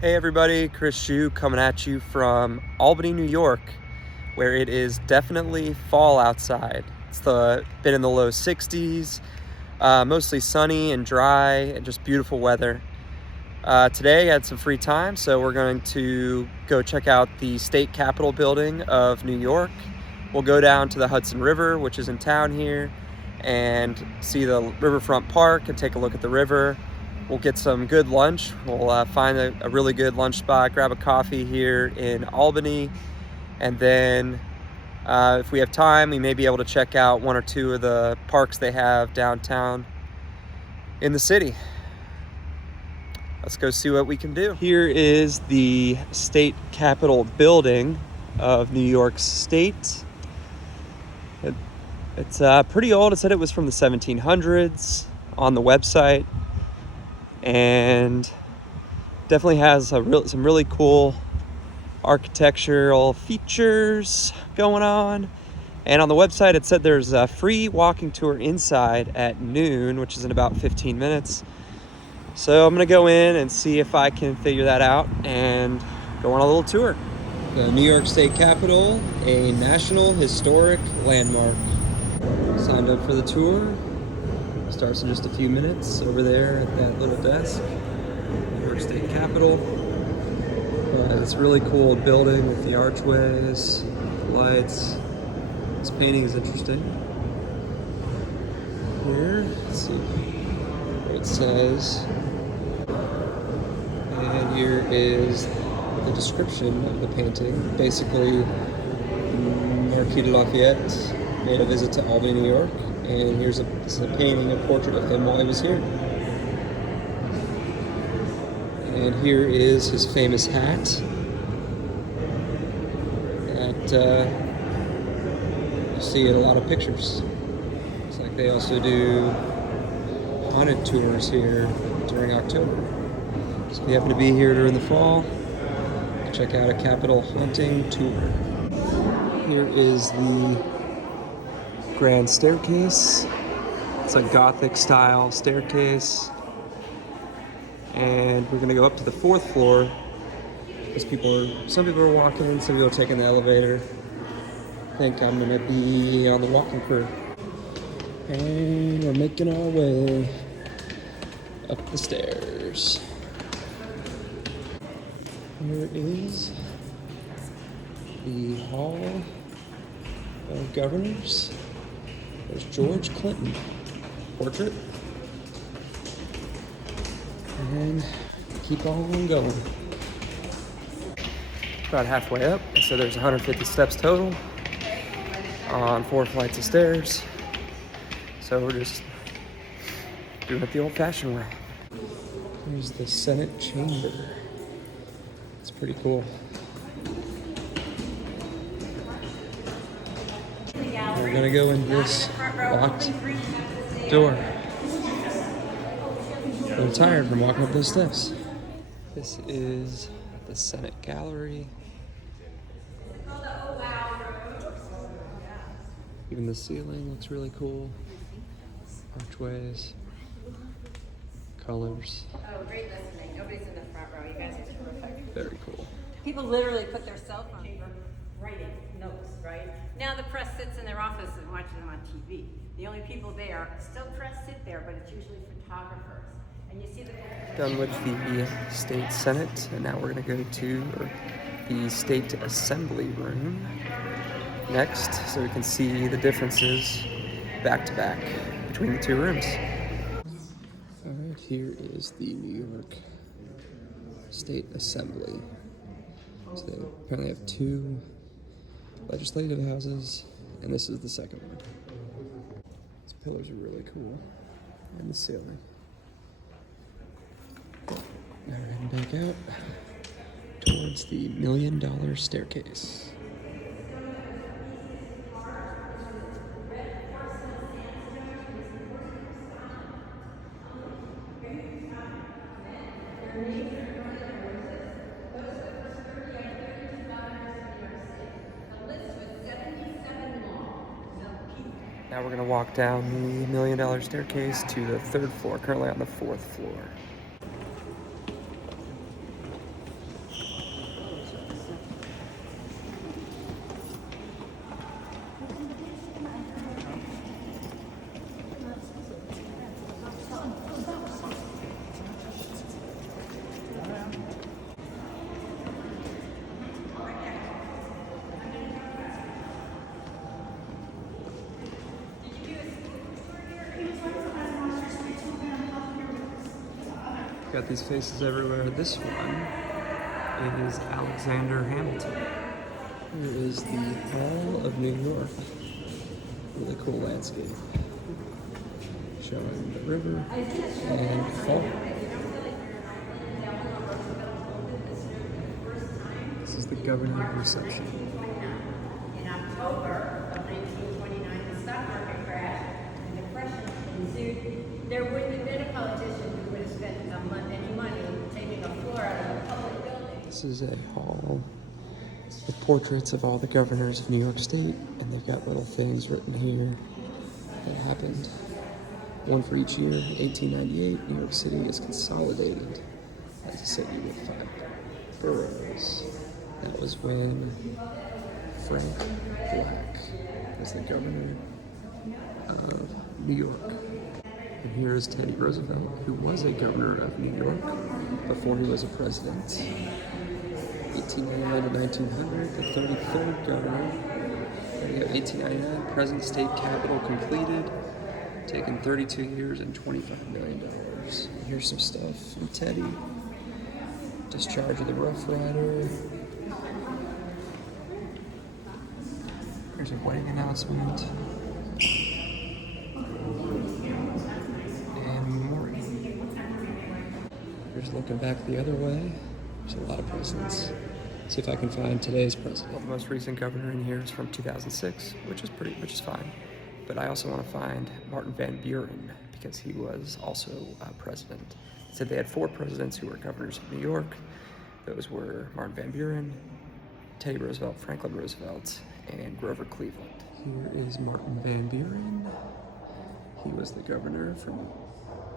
Hey everybody, Chris Shu coming at you from Albany, New York, where it is definitely fall outside. It's been in the low 60s, mostly sunny and dry and just beautiful weather. Today I had some free time, so we're going to go check out the state capitol building of New York. We'll go down to the Hudson River, which is in town here, and see the riverfront park and take a look at the river. We'll get some good lunch. We'll find a really good lunch spot, grab a coffee here in Albany, and then if we have time, we may be able to check out one or two of the parks they have downtown in the city. Let's go see what we can do. Here is the state capitol building of New York State. It's pretty old. It said it was from the 1700s on the website, and definitely has some really cool architectural features going on. And on the website it said there's a free walking tour inside at noon, which is in about 15 minutes. So I'm gonna go in and see if I can figure that out and go on a little tour. The New York State Capitol, a National Historic Landmark. Signed up for the tour. Starts in just a few minutes over there at that little desk. New York State Capitol. It's a really cool building with the archways, lights. This painting is interesting. Here, let's see what it says. And here is the description of the painting. Basically, Marquis de Lafayette made a visit to Albany, New York, and here's a painting, a portrait of him while he was here. And here is his famous hat that you see in a lot of pictures. It's like they also do haunted tours here during October. So if you happen to be here during the fall, check out a Capitol haunting tour. Here is the grand staircase. It's a Gothic style staircase. And we're gonna go up to the 4th floor because some people are walking, some people are taking the elevator. I think I'm gonna be on the walking crew. And we're making our way up the stairs. Here is the Hall of Governors. There's George Clinton portrait. And keep on going. About halfway up, so there's 150 steps total on 4 flights of stairs. So we're just doing it the old-fashioned way. Here's the Senate chamber. It's pretty cool. We're gonna go in this locked door. I'm tired from walking up those steps. This is the Senate gallery. Even the ceiling looks really cool. Archways, colors. Oh, great listening. Nobody's in the front row. You guys are terrific. Very cool. People literally put their cell phone writing notes, right? Now the press sits in their office and watching them on TV. The only people there, still press sit there, but it's usually photographers. And you see the Done with the state senate, and now we're going to go to the state assembly room next, so we can see the differences back to back between the two rooms. All right, here is the New York State Assembly. So they apparently have 2 legislative houses, and this is the second one. These pillars are really cool, and the ceiling. Now we're heading back out towards the $1 Million Staircase. Now we're gonna walk down the $1 Million Staircase to the 3rd floor, currently on the 4th floor. got these faces everywhere. This one is Alexander Hamilton. Here is the Hall of New York. Really cool landscape. Showing the river and fall. This is the governor's reception. In October of 1929, the stock market crashed and depression ensued. There wouldn't have been a politician who would have spent any money taking a floor out of a public building. This is a hall with portraits of all the governors of New York State, and they've got little things written here that happened. One for each year. 1898, New York City is consolidated as a city with 5 boroughs. That was when Frank Black was the governor of New York. And here is Teddy Roosevelt, who was a governor of New York before he was a president. 1899 to 1900, the 33rd governor. Then we have 1899, present state capital completed, taken 32 years and $25 million. Here's some stuff from Teddy. Discharge of the Rough Rider. Here's a wedding announcement. And memorial. Here's looking back the other way. There's a lot of presidents. See if I can find today's president. Well, the most recent governor in here is from 2006, which is fine. But I also want to find Martin Van Buren because he was also president. It said they had 4 presidents who were governors of New York. Those were Martin Van Buren, Teddy Roosevelt, Franklin Roosevelt, and Grover Cleveland. Here is Martin Van Buren. He was the governor from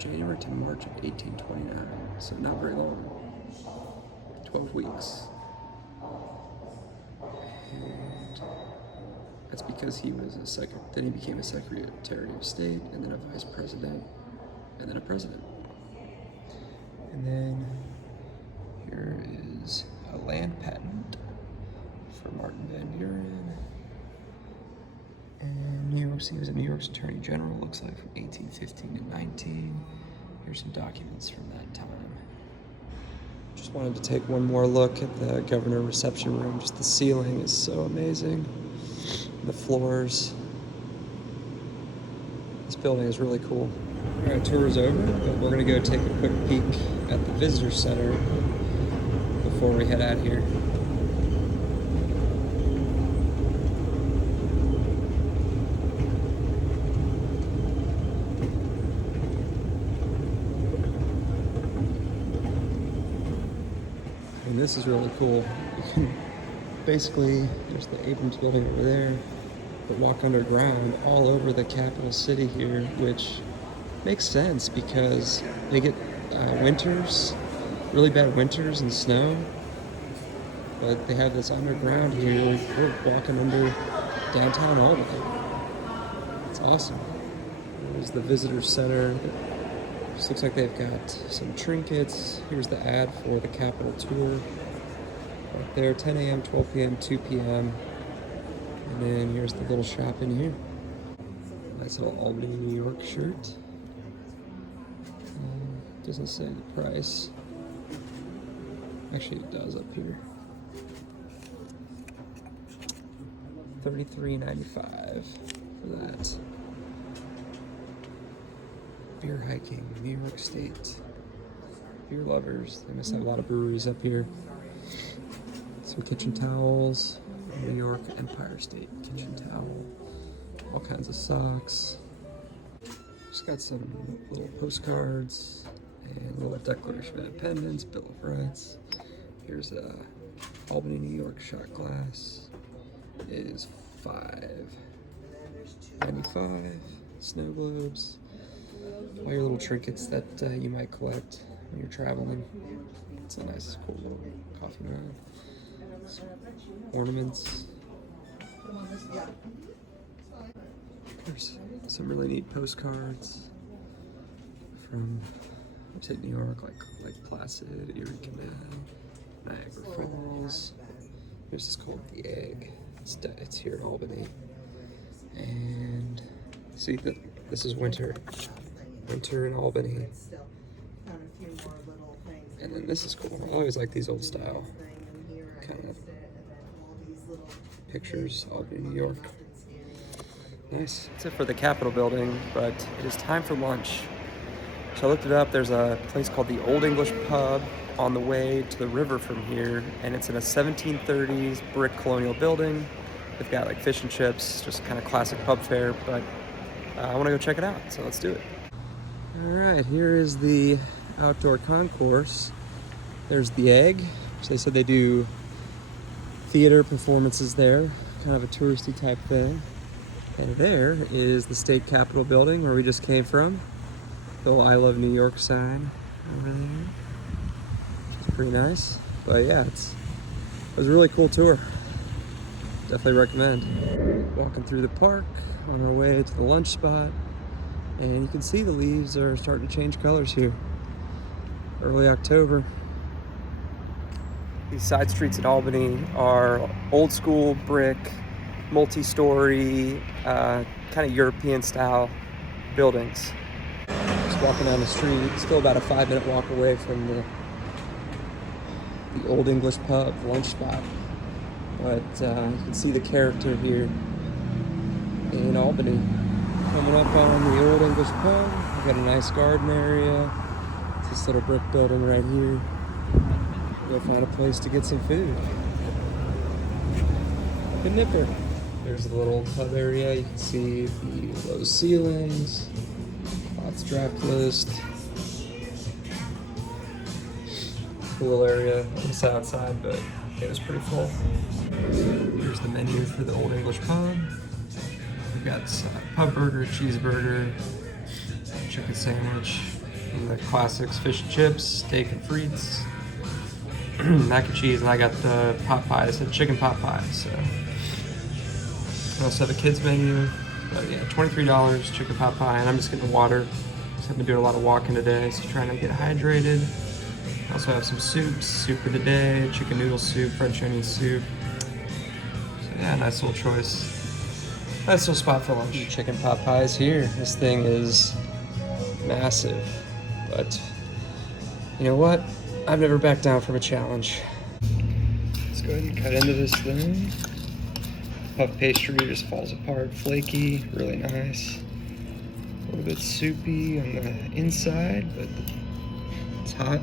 January to March of 1829, so not very long. 12 weeks. And that's because he was then he became a Secretary of State, and then a Vice President, and then a President. And then here is a land patent for Martin Van Buren. And New York, he was a New York's Attorney General, looks like from 1815 to 19. Here's some documents from that time. Just wanted to take one more look at the governor reception room. Just the ceiling is so amazing. The floors. This building is really cool. All right, tour is over, but we're gonna go take a quick peek at the visitor center before we head out here. And this is really cool. You can basically, there's the Abrams building over there, but walk underground all over the capital city here, which makes sense because they get winters, really bad winters and snow, but they have this underground here. We're walking under downtown Albany. It's awesome. There's the visitor center. Just looks like they've got some trinkets. Here's the ad for the Capitol tour. Right there, 10 a.m., 12 p.m., 2 p.m. And then here's the little shop in here. Nice little Albany, New York shirt. Doesn't say the price. Actually, it does up here. $33.95 for that. Beer hiking, New York State. Beer lovers, they must have a lot of breweries up here. Some kitchen towels, New York Empire State kitchen towel. All kinds of socks. Just got some little postcards and a little Declaration of Independence, Bill of Rights. Here's a Albany, New York shot glass. It is $5.95. Snow globes. All your little trinkets that you might collect when you're traveling. It's a nice, cool little coffee mug. Ornaments. There's some really neat postcards from upstate New York, like Lake Placid, Erie Canal, Niagara Falls. Here's this called The Egg. It's here in Albany. And see that this is winter. Winter in Albany. And then this is cool. I always like these old style kind of pictures. Albany, New York. Nice. That's it for the Capitol building, but it is time for lunch. So I looked it up. There's a place called the Old English Pub on the way to the river from here, and it's in a 1730s brick colonial building. They've got like fish and chips, just kind of classic pub fare, but I want to go check it out, so let's do it. All right, here is the outdoor concourse. There's the Egg, which they said they do theater performances there, kind of a touristy type thing. And there is the state capitol building where we just came from. The little I Love New York sign over there, which is pretty nice. But yeah, it was a really cool tour. Definitely recommend. Walking through the park on our way to the lunch spot. And you can see the leaves are starting to change colors here. Early October. These side streets in Albany are old school brick, multi-story, kind of European style buildings. Just walking down the street, still about a 5-minute walk away from the Old English Pub lunch spot. But you can see the character here in Albany. Coming up on the Old English Pub, we've got a nice garden area. It's this little brick building right here. We'll find a place to get some food. Good nipper. There's a little pub area. You can see the low ceilings, lots of draft list. Cool area on the south side, but it was pretty full. Here's the menu for the Old English Pub. We've got pub burger, cheeseburger, chicken sandwich, and the classics, fish and chips, steak and frites, mac and cheese, and I got the pot pie. It said chicken pot pie, so. I also have a kids menu, but yeah, $23, chicken pot pie, and I'm just getting water. I've been doing a lot of walking today, so trying to get hydrated. I also have some soups, soup of the day, chicken noodle soup, French onion soup. So yeah, nice little choice. Nice little spot for lunch. Chicken pot pie is here. This thing is massive, but you know what? I've never backed down from a challenge. Let's go ahead and cut into this thing. Puff pastry just falls apart, flaky, really nice. A little bit soupy on the inside, but it's hot.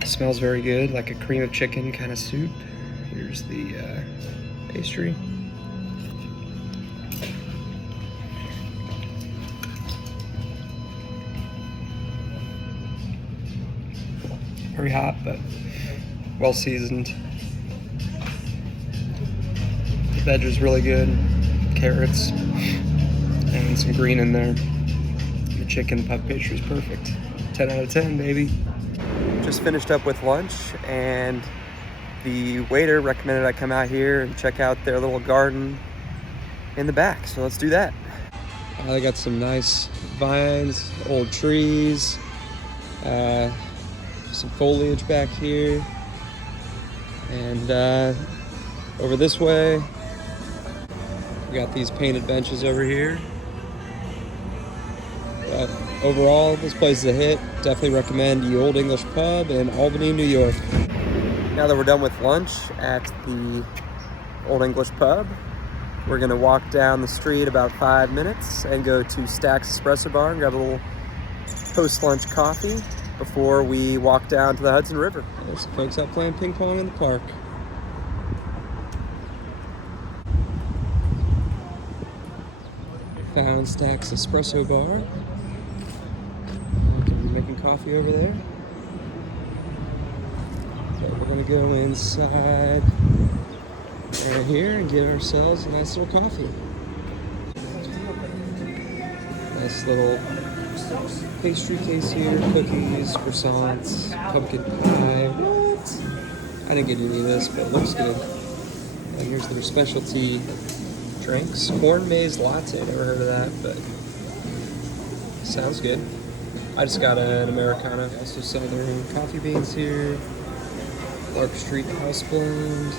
It smells very good, like a cream of chicken kind of soup. Here's the pastry. Very hot, but well seasoned. The veg is really good. Carrots and some green in there. The chicken puff pastry is perfect. 10 out of 10, baby. Just finished up with lunch, and the waiter recommended I come out here and check out their little garden in the back. So let's do that. They got some nice vines, old trees, some foliage back here, and over this way we got these painted benches over here. But overall, this place is a hit. Definitely recommend the Old English Pub in Albany, New York. Now that we're done with lunch at the Old English Pub, we're gonna walk down the street about 5 minutes and go to Stack's Espresso Bar and grab a little post-lunch coffee before we walk down to the Hudson River. There's some folks out playing ping pong in the park. Found Stack's Espresso Bar. Making coffee over there. So we're gonna go inside right here and get ourselves a nice little coffee. Nice little pastry case here, cookies, croissants, pumpkin pie. What? I didn't get any of this, but it looks good. And here's their specialty drinks. Corn maze latte, never heard of that, but sounds good. I just got an Americano. They also sell their own coffee beans here. Lark Street House Blend.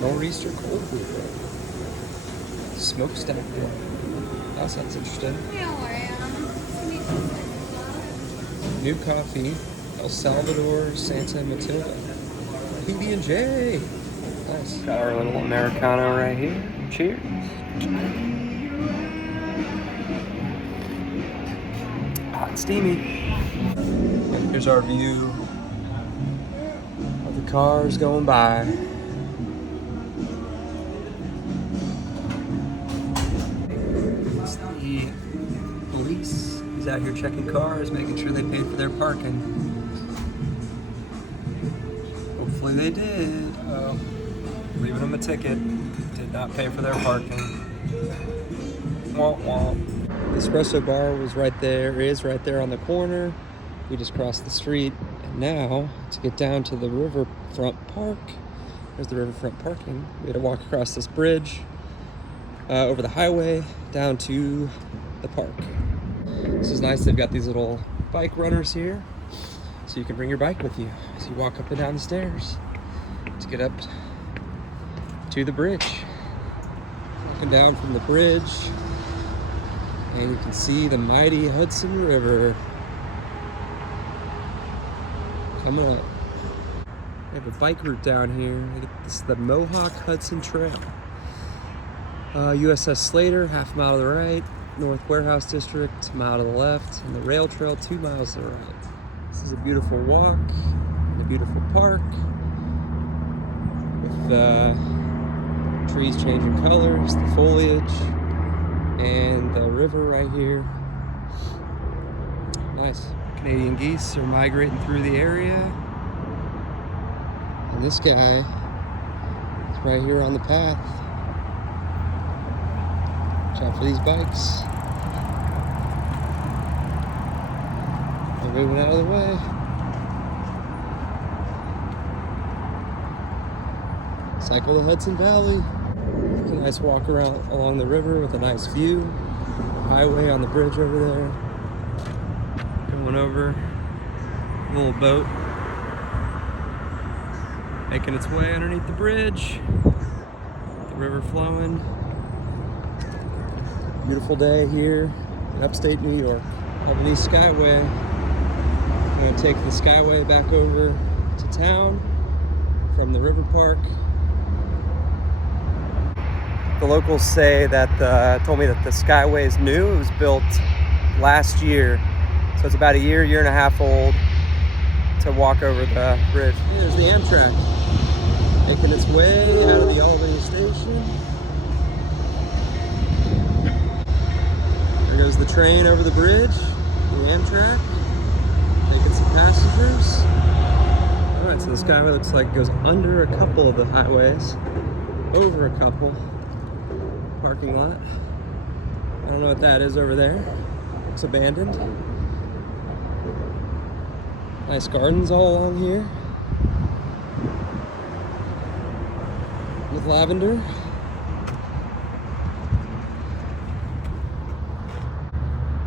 Nor'easter Cold Brew. Smokestack one. That sounds interesting. New coffee, El Salvador, Santa Matilda. PB&J. Nice. Got our little Americano right here. Cheers. Hot and steamy. And here's our view of the cars going by. It's the police. He's out here checking cars, making sure they paid for their parking. Hopefully they did. Leaving them a ticket. Did not pay for their parking. Womp womp. The espresso bar was right there, is right there on the corner. We just crossed the street. And now, to get down to the riverfront park, there's the riverfront parking. We had to walk across this bridge, over the highway, down to the park. This is nice. They've got these little bike runners here, so you can bring your bike with you as you walk up and down the stairs to get up to the bridge. Walking down from the bridge, and you can see the mighty Hudson River coming up. They have a bike route down here. This is the Mohawk Hudson Trail. USS Slater, half a mile to the right. North Warehouse District, a mile to the left. And the rail trail, 2 miles to the right. This is a beautiful walk in a beautiful park with the trees changing colors, the foliage, and the river right here. Nice. Canadian geese are migrating through the area. And this guy is right here on the path. Watch out for these bikes. They're moving out of the way. Cycle the Hudson Valley. It's a nice walk around along the river with a nice view. The highway on the bridge over there. Going over a little boat. Making its way underneath the bridge. The river flowing. Beautiful day here in upstate New York. Albany Skyway. I'm going to take the Skyway back over to town from the river park. The locals say that told me that the Skyway is new. It was built last year, so it's about a year and a half old to walk over the bridge. Here's the Amtrak making its way out of the Albany station. There goes the train over the bridge, the Amtrak, taking some passengers. All right, so the Skyway looks like it goes under a couple of the highways, over a couple. Parking lot. I don't know what that is over there. Looks abandoned. Nice gardens all along here with lavender.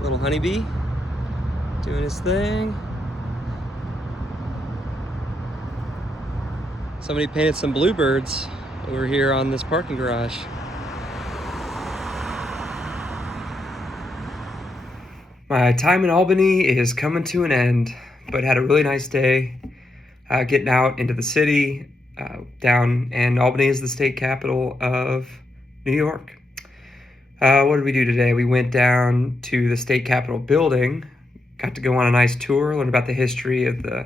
Little honeybee doing his thing. Somebody painted some bluebirds over here on this parking garage. My time in Albany is coming to an end, but had a really nice day getting out into the city down, and Albany is the state capital of New York. What did we do today? We went down to the state capitol building, got to go on a nice tour, learn about the history of the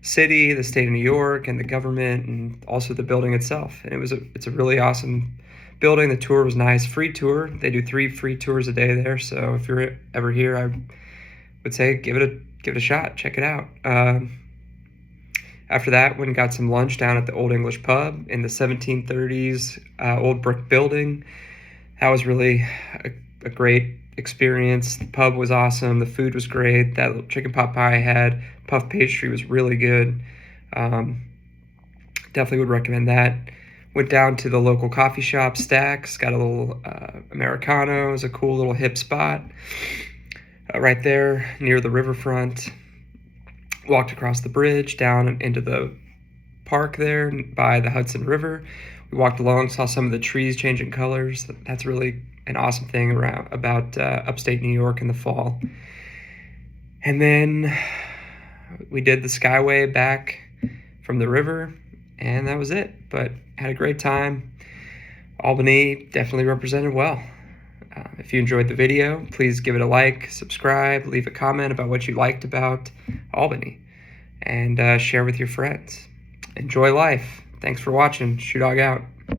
city, the state of New York, and the government, and also the building itself. And it's a really awesome building. The tour was nice. Free tour. They do 3 free tours a day there. So if you're ever here, I would say give it a shot. Check it out. After that, went and got some lunch down at the Old English Pub in the 1730s old brick building. That was really a great experience. The pub was awesome. The food was great. That little chicken pot pie I had, puff pastry was really good. Definitely would recommend that. Went down to the local coffee shop, Stacks, got a little Americano. It was a cool little hip spot right there near the riverfront. Walked across the bridge down into the park there by the Hudson River. We walked along, saw some of the trees changing colors. That's really an awesome thing about upstate New York in the fall. And then We did the Skyway back from the river, and that was it. But had a great time. Albany definitely represented well. If you enjoyed the video, please give it a like, subscribe, leave a comment about what you liked about Albany, and share with your friends. Enjoy life. Thanks for watching. Shoe Dog out.